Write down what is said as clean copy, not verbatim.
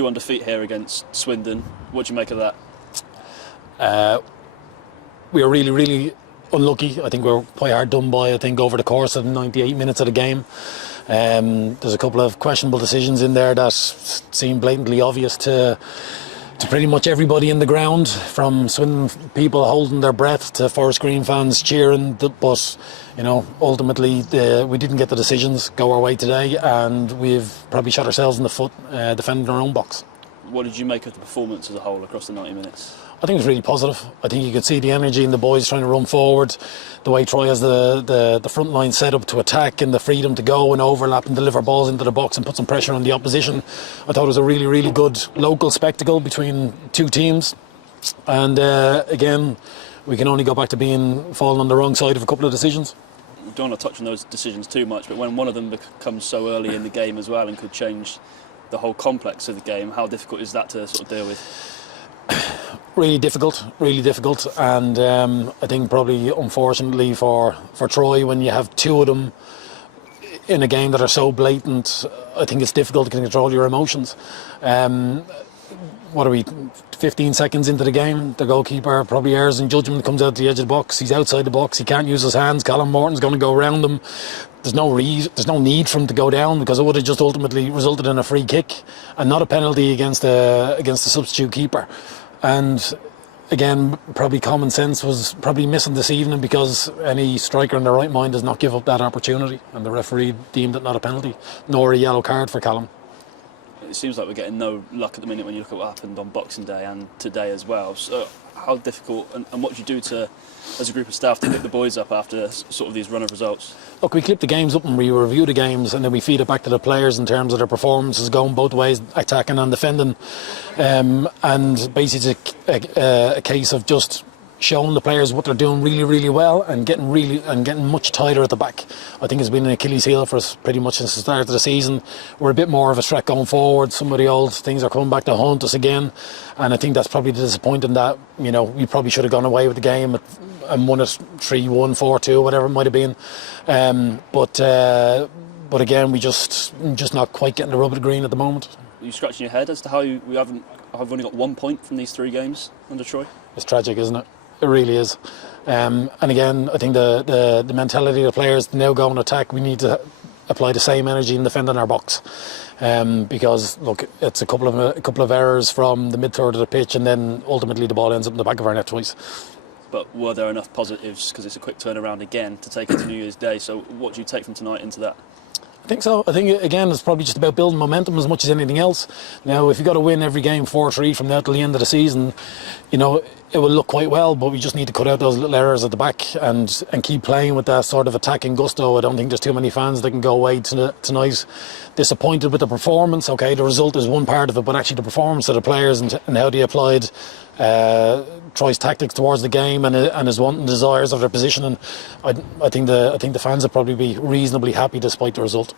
2-1 defeat here against Swindon. What do you make of that? We were really unlucky. I think we were quite hard done by, over the course of 98 minutes of the game. There's a couple of questionable decisions in there that seem blatantly obvious to pretty much everybody in the ground, from Swindon people holding their breath to Forest Green fans cheering. But ultimately we didn't get the decisions go our way today, and we've probably shot ourselves in the foot defending our own box. What did you make of the performance as a whole across the 90 minutes? I think it was really positive. I think you could see the energy in the boys trying to run forward, the way Troy has the front line set up to attack, and the freedom to go and overlap and deliver balls into the box and put some pressure on the opposition. I thought it was a really good local spectacle between two teams. And again, we can only go back to falling on the wrong side of a couple of decisions. We don't want to touch on those decisions too much, but when one of them comes so early in the game as well and could change the whole complex of the game, how difficult is that to sort of deal with? Really difficult, and I think probably unfortunately for Troy, when you have two of them in a game that are so blatant, I think it's difficult to control your emotions. What are we, 15 seconds into the game? The goalkeeper probably errs in judgment, comes out to the edge of the box. He's outside the box, he can't use his hands. Callum Morton's going to go around him. There's no need for him to go down, because it would have just ultimately resulted in a free kick and not a penalty against the substitute keeper. And again, probably common sense was probably missing this evening, because any striker in their right mind does not give up that opportunity, and the referee deemed it not a penalty nor a yellow card for Callum. It seems like we're getting no luck at the minute when you look at what happened on Boxing Day and today as well. So how difficult, and what do you do as a group of staff to pick the boys up after sort of these run of results? Look, we clip the games up and we review the games, and then we feed it back to the players in terms of their performances going both ways, attacking and defending. And basically it's a case of just showing the players what they're doing really well, and getting much tighter at the back. I think it's been an Achilles heel for us pretty much since the start of the season. We're a bit more of a threat going forward. Some of the old things are coming back to haunt us again, and I think that's probably disappointing that we probably should have gone away with the game and won it 3-1, 4-2, whatever it might have been. But again, we just not quite getting the rub of the green at the moment. Are you scratching your head as to how we have only got 1 point from these 3 games under Troy? It's tragic, isn't it? It really is. And again, I think the mentality of the players now go and attack. We need to apply the same energy in defending our box, because look, it's a couple of errors from the mid-third of the pitch, and then ultimately the ball ends up in the back of our net twice. But were there enough positives, because it's a quick turnaround again, to take into New Year's Day? So what do you take from tonight into that? I think so. I think, again, it's probably just about building momentum as much as anything else. Now, if you've got to win every game 4-3 from now till the end of the season, it will look quite well, but we just need to cut out those little errors at the back and keep playing with that sort of attacking gusto. I don't think there's too many fans that can go away tonight disappointed with the performance. Okay, the result is one part of it, but actually the performance of the players and how they applied Troy's tactics towards the game and his want and desires of their position. And I think the fans will probably be reasonably happy despite the result.